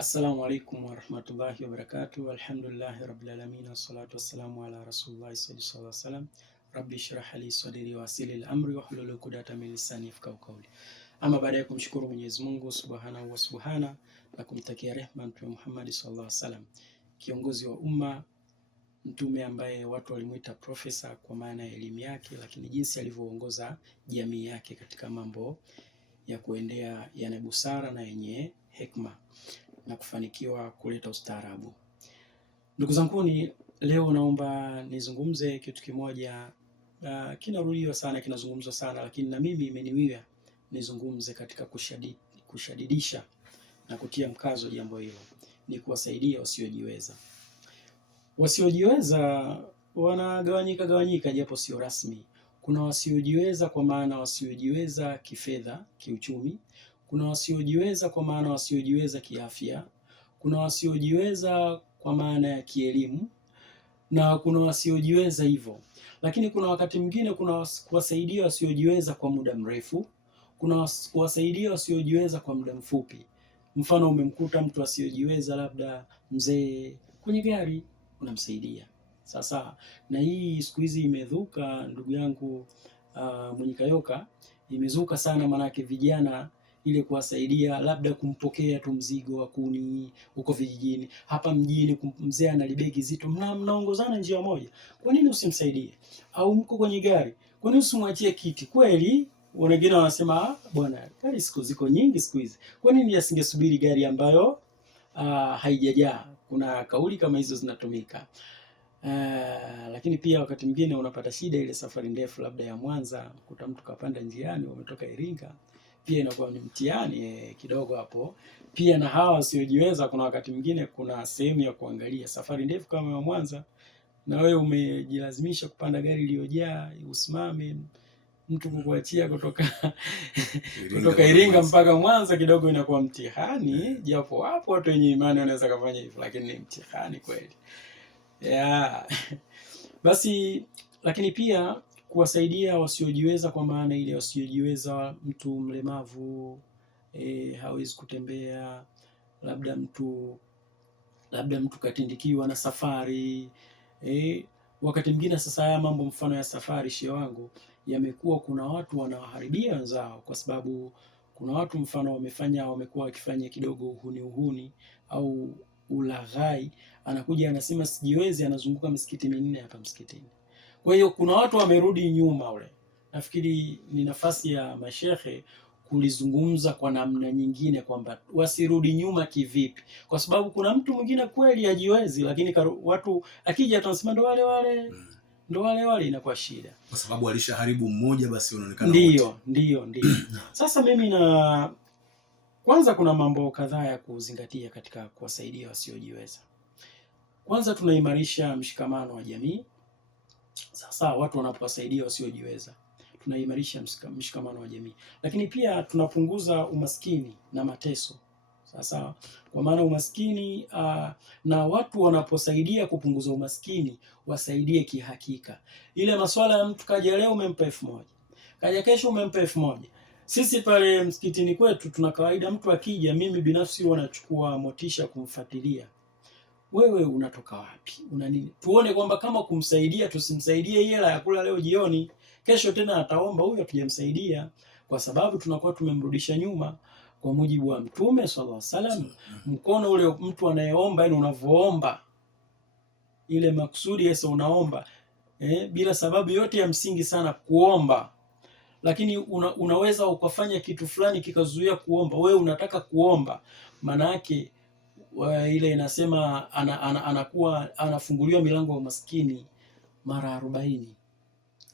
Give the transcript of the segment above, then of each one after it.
Assalamu alaikum warahmatullahi wabarakatuh. Alhamdulillahi rabbil alamin wassalatu wassalamu ala rasulillahi sallallahu alaihi wasallam. Rabbi shrah li sadri wa yassir li amri wahlul uqdatan min lisani yafqahu qawli. Ama baada ya kumshukuru Mwenyezi Mungu subhanahu wa subhana na kumtakia rehma Mtume Muhammad sallallahu alaihi wasallam, kiongozi wa umma, mtume ambaye watu walimuita profesa kwa maana ya elimu yake, lakini jinsi alivyoongoza jamii yake katika mambo ya kuendea yana busara na yenye hekma na kufanikiwa kuleta ustaarabu. Ndugu zanguni, leo naomba nizungumze kitu kimoja kinarudiwa sana, kinazungumzwa sana, lakini na mimi imeniwia nizungumze katika kushadidisha na kutia mkazo jambo hilo, ni kuwasaidia wasiojiweza. Wasiojiweza wanagawanyika japo sio rasmi. Kuna wasiojiweza kwa maana wasiojiweza kifedha, kiuchumi. Kuna wasiojiweza kwa maana wasiojiweza kiafya. Kuna wasiojiweza kwa maana ya kielimu, na kuna wasiojiweza hivyo. Lakini kuna wakati mwingine kuna kuwasaidia wasiojiweza kwa muda mrefu, kuna kuwasaidia wasiojiweza kwa muda mfupi. Mfano, umemkuta mtu asiojiweza, labda mzee, kwenye gari, unamsaidia. Sasa na hii siku hizi imezuka, ndugu yangu Mwenye Kayoka, imezuka sana, manake vijana ile kuwasaidia, labda kumpokea tu mzigo wa kuni huko vijijini. Hapa mjini mzee analibegi zito, mnaongozana njia moja, kwa nini usimsaidie? Au mko kwenye gari, kwa nini usimwachie kiti? Kweli wengine wanasema bwana, gari ziko nyingi siku hizi, kwa nini asingesubiri gari ambayo haijajaa? Kuna kauli kama hizo zinatumika. Lakini pia wakati mwingine unapata shida, ile safari ndefu labda ya Mwanza, kuta mtu kapanda njiani, wametoka Iringa, pia inakuwa ni mtihani kidogo hapo. Pia na hawa wasiojiweza, kuna wakati mwingine kuna sehemu ya kuangalia. Safari ndefu kama ya Mwanza, na wewe umejilazimisha kupanda gari iliyojaa, usimame, mtu kukuachia kutoka Iringa mpaka Mwanza, kidogo inakuwa mtihani. Japo hapo watu wenye imani wanaweza kufanya hivyo, lakini ni mtihani kweli. Basi, lakini pia kuwasaidia wasiojiweza kwa maana ile wasiojiweza, mtu mlemavu, hawezi kutembea, labda mtu katindikiwa na safari, wakati mwingine sasa haya mambo mfano ya safari, shehe wangu, yamekuwa kuna watu wanawaharibia wenzao, kwa sababu kuna watu mfano wamekuwa wakifanya kidogo uhuni au ulaghai, anakuja anasema sijiwezi, anazunguka misikiti minne hapa msikitini. Kwa hiyo kuna watu wamerudi nyuma ule. Nafikiri ni nafasi ya mashehe kulizungumza kwa namna nyingine, kwamba wasirudi nyuma kivipi, kwa sababu kuna mtu mwingine kweli hajiwezi, lakini watu akija tunasema ndo wale wale, inakuwa shida kwa sababu alishaharibu mmoja, basi unaonekana ndio. Sasa mimi kwanza kuna mambo kadhaa ya kuzingatia katika kuwasaidia wasiojiweza. Kwanza tunaimarisha mshikamano wa jamii. Sasa watu wanapowasaidia wasiojiweza, tunaimarisha mshikamano wa jamii, lakini pia tunapunguza umaskini na mateso. Sasa kwa maana umaskini na watu wanaposaidia kupunguza umaskini, wasaidie kihakika. Ile masuala ya mtu kaja leo umempa 1000, kaja kesho umempa 1000. Sisi pale msikitini kwetu tuna kawaida, mtu akija, mimi binafsi wanachukua motisha kumfuatilia. Wewe unatoka wapi? Una nini? Tuone kwamba kama kumsaidia, tusimsaidie hela ya kula leo jioni, kesho tena ataomba huyo tujamsaidia, kwa sababu tunakuwa tumemrudisha nyuma. Kwa mujibu wa Mtume sallallahu alaihi wasallam, mkono ule mtu anayeomba, yani unavoomba ile maksudi sasa unaomba bila sababu yote ya msingi sana kuomba, lakini unaweza ukafanya kitu fulani kikazuia kuomba. Wewe unataka kuomba, maana yake ile inasema anakuwa anafunguliwa milango ya umaskini mara 40.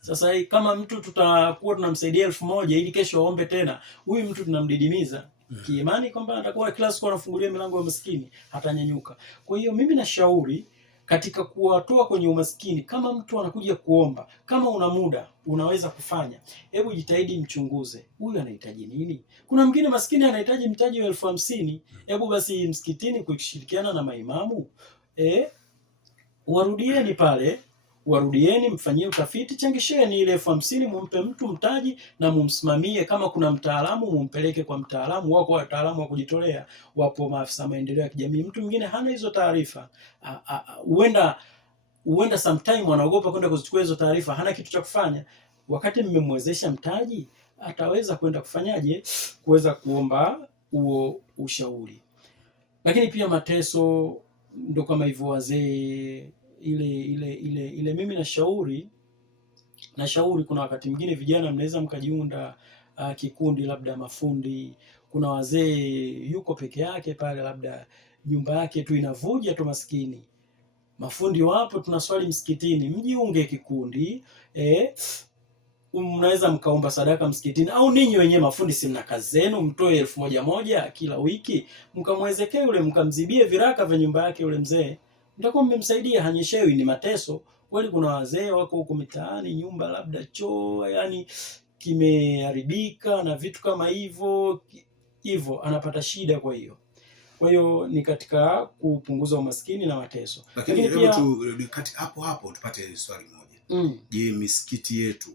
Sasa kama mtu tutakuwa tunamsaidia 1000 ili kesho aombe tena, huyu mtu tunamdidimiza kiimani kwamba atakuwa kila siku anafungulia milango ya umaskini, hatanyanyuka. Kwa hiyo mimi nashauri katika kuwatoa kwenye umaskini, kama mtu anakuja kuomba, kama una muda unaweza kufanya, hebu jitahidi mchunguze huyu anahitaji nini. Kuna mwingine maskini anahitaji mtaji wa 50,000. Hebu basi msikitini kushirikiana na maimamu, warudieni pale, warudieni, mfanyie utafiti, changisheni ile 50,000 mumpe mtu mtaji na mumsimamie. Kama kuna mtaalamu mumpeleke kwa mtaalamu. Wako wataalamu wa kujitolea, wapo maafisa maendeleo ya kijamii. Mtu mwingine hana hizo taarifa, huenda sometime anaogopa kwenda kuzichukua hizo taarifa, hana kitu cha kufanya. Wakati mmemwezesha mtaji, ataweza kwenda kufanyaje, kuweza kuomba huo ushauri. Lakini pia mateso ndo kama hivyo, wazee ile mimi nashauri kuna wakati mwingine vijana mnaweza mkajiunda kikundi labda mafundi. Kuna wazee yuko peke yake pale, labda nyumba yake tu inavuja tu, maskini. Mafundi wapo, tunaswali msikitini, mjiunge kikundi, mnaweza mkaomba sadaka msikitini, au ninyi wenyewe mafundi si mna kazi zenu, mtoe 1,000 kila wiki, mkamwezekee yule, mkamzibie viraka vya nyumba yake yule mzee, mtakuwa mmemsaidia, hanyeshewi. Ni mateso kweli. Kuna wazee wako huko mitaani, nyumba labda choo yani kimeharibika na vitu kama hivyo, anapata shida. Kwa hiyo ni katika kupunguza umaskini na mateso. Lakini pia hapo tupate swali moja. Je, misikiti yetu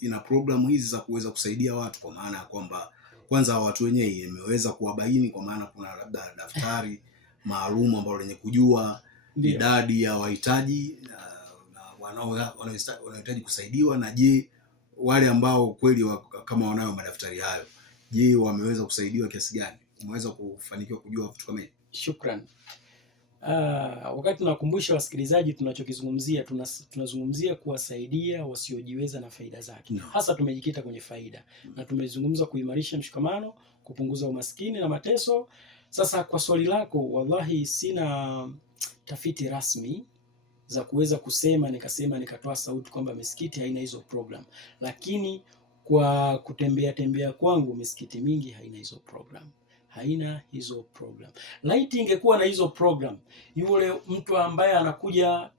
ina programu hizi za kuweza kusaidia watu, kwa maana ya kwamba kwanza watu wenyewe imeweza kuwabaini, kwa maana kuna labda daftari maalum ambalo lenye kujua idadi ya wahitaji na wanaohitaji kusaidiwa, na je wale ambao kweli kama wanayo madaftari hayo, je wameweza kusaidiwa kiasi gani? Umeweza kufanikiwa kujua vitu kama hivi? Shukran. Wakati tunakumbusha wasikilizaji tunachokizungumzia, tunazungumzia kuwasaidia wasiojiweza na faida zake. Hasa tumejikita kwenye faida na tumezungumza kuimarisha mshikamano, kupunguza umaskini na mateso. Sasa kwa swali lako, wallahi sina tafiti rasmi za kuweza kusema nikatoa sauti kwamba misikiti haina hizo program, lakini kwa kutembea kwangu misikiti mingi haina hizo program. Laiti ingekuwa na hizo program, yule mtu ambaye anakuja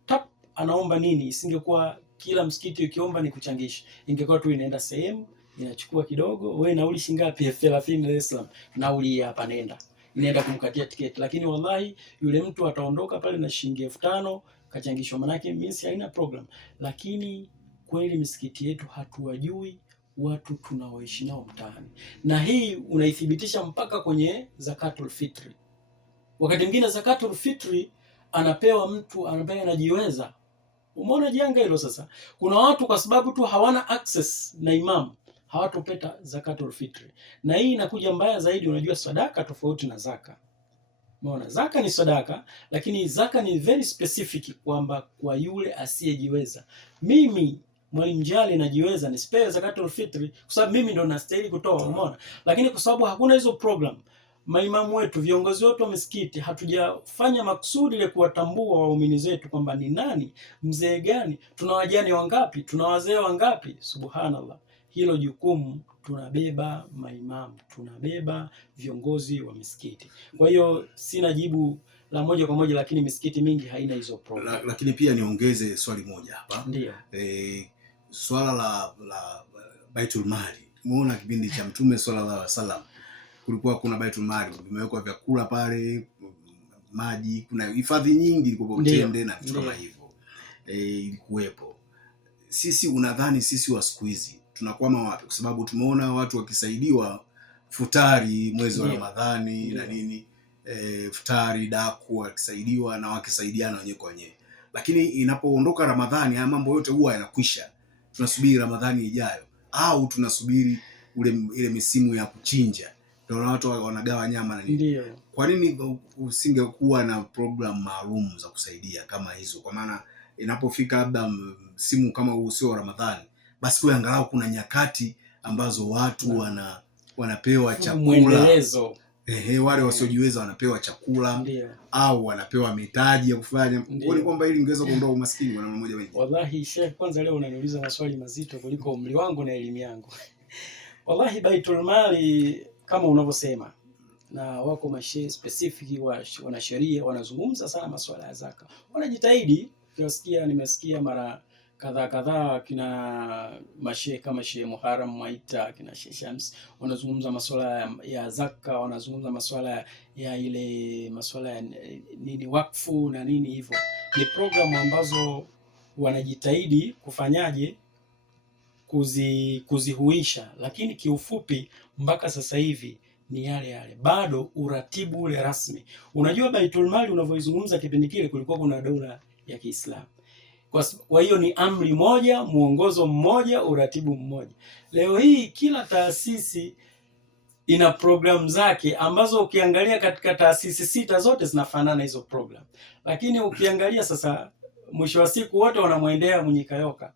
anaomba nini, isingekuwa kila msikiti ukiomba ni kuchangisha. Ingekuwa tu inaenda sehemu, inachukua kidogo, wewe nauli shingapi? 30 Dar es Salaam, nauli hapa nenda, inaenda kumkatia tiketi. Lakini wallahi yule mtu ataondoka pale na shilingi 5,000 kachangishwa, manake mimi haina program. Lakini kweli misikiti yetu hatuwajui watu tunaoishi nao mtaani, na hii unaithibitisha mpaka kwenye zakatul fitri. Wakati mwingine zakatul fitri anapewa mtu ambaye anajiweza. Umeona janga hilo? Sasa kuna watu kwa sababu tu hawana access na imamu, hawatopeta zakatul fitri. Na hii inakuja mbaya zaidi. Unajua sadaka tofauti na zaka. Umeona, zaka ni sadaka, lakini zaka ni very specific, kwamba kwa yule asiyejiweza. Mimi Mwalimu Jali najiweza, nisipewe zakatul fitri kwa sababu mimi ndo nastahili kutoa. Umeona, lakini kwa sababu hakuna hizo program, maimamu wetu, viongozi wetu wa misikiti, hatujafanya makusudi ile kuwatambua waumini zetu kwamba ni nani, mzee gani, tuna wajane wangapi, tuna wazee wangapi. Subhanallah, hilo jukumu tunabeba maimamu, tunabeba viongozi wa misikiti. Kwa hiyo sina jibu la moja kwa moja, lakini misikiti mingi haina hizo program. Lakini pia niongeze swali moja hapa. Ndio. Swala la Baitul Mali. Umeona kipindi cha Mtume sallallahu alaihi wasallam kulikuwa kuna Baitul Mali, vimewekwa vyakula pale, maji, kuna hifadhi nyingi, ilikuwa tende na vitu kama hivyo. Ilikuwepo. Sisi unadhani sisi wa siku hizi tunakwama wapi? Kwa sababu tumeona watu wakisaidiwa futari mwezi wa Ramadhani na nini, futari daku wakisaidiwa na wakisaidiana wenyewe kwa wenyewe. Lakini inapoondoka Ramadhani haya mambo yote huwa yanakwisha. Tunasubiri Ramadhani ijayo, au tunasubiri ile misimu ya kuchinja ndio watu wanagawa nyama na nini. Ndio. Kwa nini usingekuwa na program maalum za kusaidia kama hizo? Kwa maana inapofika labda msimu kama huu sio Ramadhani, basi kwa angalau kuna nyakati ambazo watu wanapewa chakula mwendelezo. Wale wasiojiweza wanapewa chakula. Ndiyo. Au wanapewa mitaji ya kufanya. Kwa kwamba ili ingeweza kuondoa umaskini kwa namna moja nyingine. Wallahi Sheikh, kwanza leo unaniuliza maswali mazito kuliko umri wangu na elimu yangu. Wallahi Baitul Mali kama unavyosema, na wako mashehe specific wana sheria wanazungumza sana masuala ya zaka. Wanajitahidi. Nimesikia mara kadhaa kina mashehe kama Sheikh Muharram Mwaita, kina Sheikh Shams wanazungumza masuala ya zaka, wanazungumza masuala ya ile masuala ya nini wakfu na nini hivyo. Ni programu ambazo wanajitahidi kufanyaje kuzihuisha, lakini kiufupi mpaka sasa hivi ni yale yale, bado uratibu ule rasmi. Unajua Baitul Mali unavyoizungumza kipindi kile kulikuwa kuna dola ya Kiislamu. Kwa hiyo ni amri moja, muongozo mmoja, uratibu mmoja. Leo hii kila taasisi ina programu zake ambazo ukiangalia katika taasisi 6 zote zinafanana hizo program. Lakini ukiangalia sasa mwisho wa siku wote wanamwendea Mwenye Kayoka.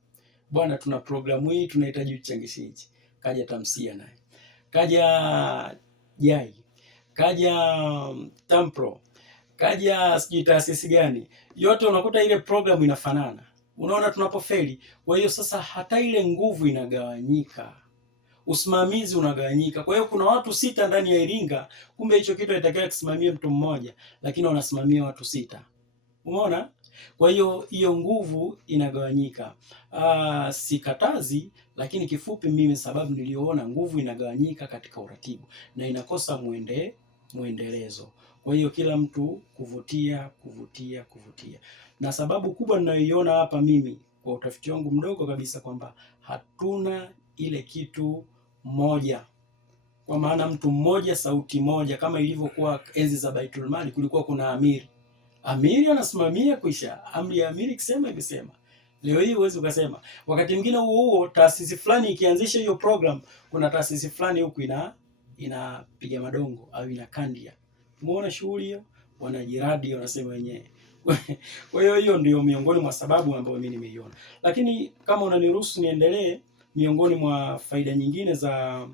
Bwana, tuna programu hii tunahitaji uchangishe hichi. Kaja Tamsia naye. Kaja Jai. Kaja Tampro. Kaja sijui taasisi gani. Yote unakuta ile programu inafanana. Unaona tunapofeli. Kwa hiyo sasa hata ile nguvu inagawanyika. Usimamizi unagawanyika. Kwa hiyo kuna watu 6 ndani ya Iringa, kumbe hicho kitu itakiwa kisimamie mtu mmoja, lakini wanasimamia watu 6. Umeona? Kwa hiyo hiyo nguvu inagawanyika. Sikatazi, lakini kifupi mimi sababu niliyoona nguvu inagawanyika katika uratibu na inakosa muendelezo. Kwa hiyo kila mtu kuvutia. Na sababu kubwa ninayoiona hapa mimi kwa utafiti wangu mdogo kabisa kwamba hatuna ile kitu moja, kwa maana mtu mmoja sauti moja, kama ilivyokuwa enzi za Baitul Mali. Kulikuwa kuna amiri anasimamia, kuisha amri ya amiri ikisema imesema. Leo hii huwezi ukasema. Wakati mwingine huo taasisi fulani ikianzisha hiyo program, kuna taasisi fulani huku inapiga madongo au inakandia. Umeona shughuli hiyo? Wanajiradi, wanasema wenyewe. Kwa hiyo hiyo ndio miongoni mwa sababu ambayo mimi nimeiona. Lakini kama unaniruhusu niendelee, miongoni mwa faida nyingine za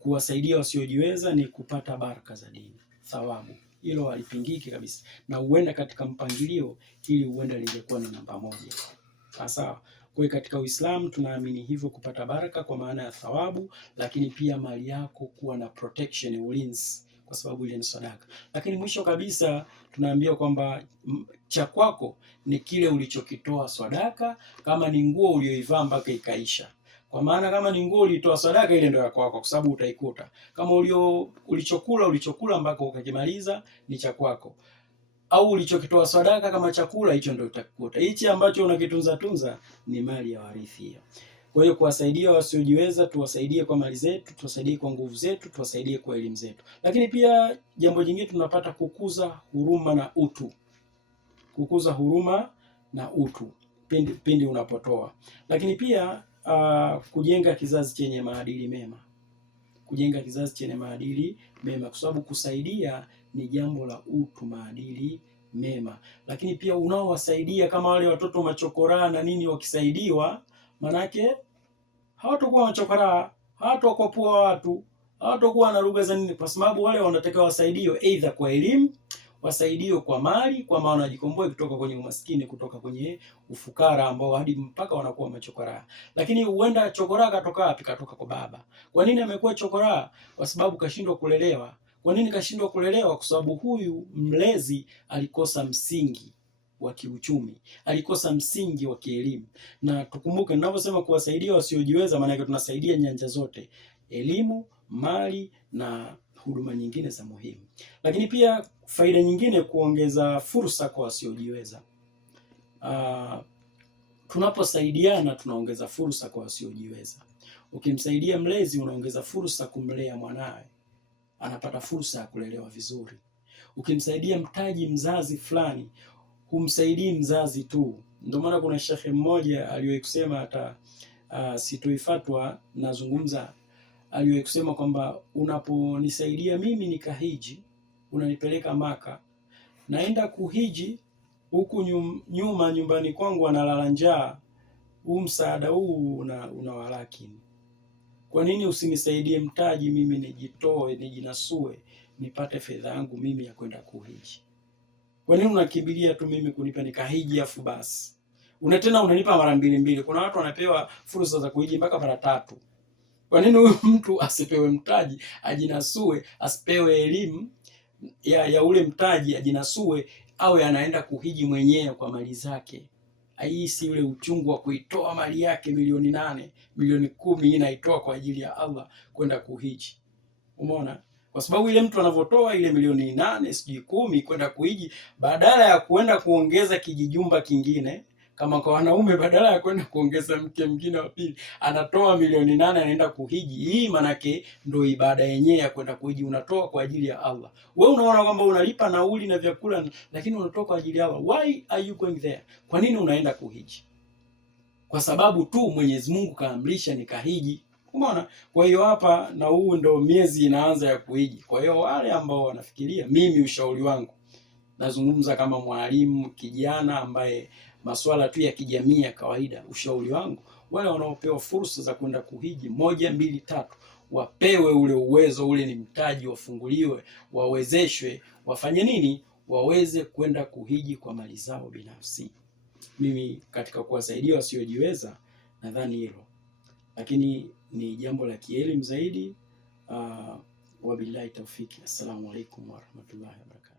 kuwasaidia wasiojiweza ni kupata baraka za dini, thawabu. Hilo halipingiki kabisa, na huenda katika mpangilio ili huenda lingekuwa ni namba 1. Sawa. Kwa katika Uislamu tunaamini hivyo, kupata baraka kwa maana ya thawabu, lakini pia mali yako kuwa na protection, ulinzi, kwa sababu ile ni sadaka. Lakini mwisho kabisa tunaambia kwamba cha kwako ni kile ulichokitoa sadaka, kama ni nguo ulioivaa mpaka ikaisha. Kwa maana kama ni nguo ulitoa sadaka, ile ndio ya kwako kwa sababu utaikuta. Kama ulichokula mpaka ukakimaliza ni cha kwako. Au ulichokitoa sadaka kama chakula, hicho ndio utakuta. Hichi ambacho unakitunza ni mali ya warithi hiyo. Kwa hiyo kuwasaidia wasiojiweza, tuwasaidie kwa mali zetu, tuwasaidie kwa nguvu zetu, tuwasaidie kwa elimu zetu. Lakini pia jambo jingine tunapata kukuza huruma na utu. Kukuza huruma na utu pindi unapotoa. Lakini pia kujenga kizazi chenye maadili mema. Kujenga kizazi chenye maadili mema, kwa sababu kusaidia ni jambo la utu, maadili mema. Lakini pia unaowasaidia kama wale watoto machokoraa na nini, wakisaidiwa manake hawatakuwa machokoraa, hawatakuwa watu, hawatakuwa na lugha za nini, kwa sababu wale wanatakiwa wasaidiwe aidha kwa elimu, wasaidiwe kwa mali, kwa maana wajikomboe kutoka kwenye umaskini, kutoka kwenye ufukara ambao hadi mpaka wanakuwa machokoraa. Lakini huenda chokoraa katoka wapi? Katoka kwa baba. Kwa nini amekuwa chokoraa? Kwa sababu kashindwa kulelewa. Kwa nini kashindwa kulelewa? Kwa sababu huyu mlezi alikosa msingi wa kiuchumi, alikosa msingi wa kielimu. Na tukumbuke ninaposema kuwasaidia wasiojiweza, maana yake tunasaidia nyanja zote: elimu, mali na huduma nyingine za muhimu. Lakini pia faida nyingine, kuongeza fursa kwa wasiojiweza. Tunaposaidiana tunaongeza fursa kwa wasiojiweza. Ukimsaidia mlezi, unaongeza fursa kumlea mwanawe, anapata fursa ya kulelewa vizuri. Ukimsaidia mtaji mzazi fulani, humsaidii mzazi tu. Ndio maana kuna shekhe mmoja aliwahi kusema, hata sitoi fatwa, nazungumza, aliwahi kusema kwamba unaponisaidia mimi nikahiji, unanipeleka Maka, naenda kuhiji huku nyumbani kwangu analala njaa, huu msaada huu unawalakini. Kwa nini usinisaidie mtaji mimi nijitoe, nijinasue, nipate fedha yangu mimi ya kwenda kuhiji? Kwa nini unakimbilia tu mimi kunipa nikahiji afu basi? Tena unanipa mara mbili. Kuna watu wanapewa fursa za kuhiji mpaka mara 3. Kwa nini huyu mtu asipewe mtaji, ajinasue, asipewe elimu ya ule mtaji, ajinasue, awe anaenda kuhiji mwenyewe kwa mali zake? Aisi ule uchungu wa kuitoa mali yake milioni 8, milioni 10 inaitoa kwa ajili ya Allah kwenda kuhiji. Umeona? Kwa sababu ile mtu anavotoa ile milioni 8 sijui 10 kwenda kuhiji, badala ya kuenda kuongeza kijijumba kingine Kama kwa wanaume, badala ya kwenda kuongeza mke mwingine wa pili, anatoa milioni 8 anaenda kuhiji. Hii manake ndio ibada yenyewe ya kwenda kuhiji, unatoa kwa ajili ya Allah. Wewe unaona kwamba unalipa nauli na vyakula, lakini unatoa kwa ajili ya Allah. Why are you going there? Kwa nini unaenda kuhiji? Kwa sababu tu Mwenyezi Mungu kaamrisha nikahiji. Umeona? Kwa hiyo hapa, na huu ndo miezi inaanza ya kuhiji. Kwa hiyo wale ambao wanafikiria, mimi ushauri wangu, nazungumza kama mwalimu kijana ambaye masuala tu ya kijamii ya kawaida, ushauri wangu, wale wanaopewa fursa za kwenda kuhiji 1, 2, 3, wapewe ule uwezo, ule ni mtaji, wafunguliwe, wawezeshwe, wafanye nini? Waweze kwenda kuhiji kwa mali zao binafsi. Mimi katika kuwasaidia wasiojiweza nadhani hilo, lakini ni jambo la kielimu zaidi. Wabillahi taufiki. Assalamu alaikum warahmatullahi wabarakatuh.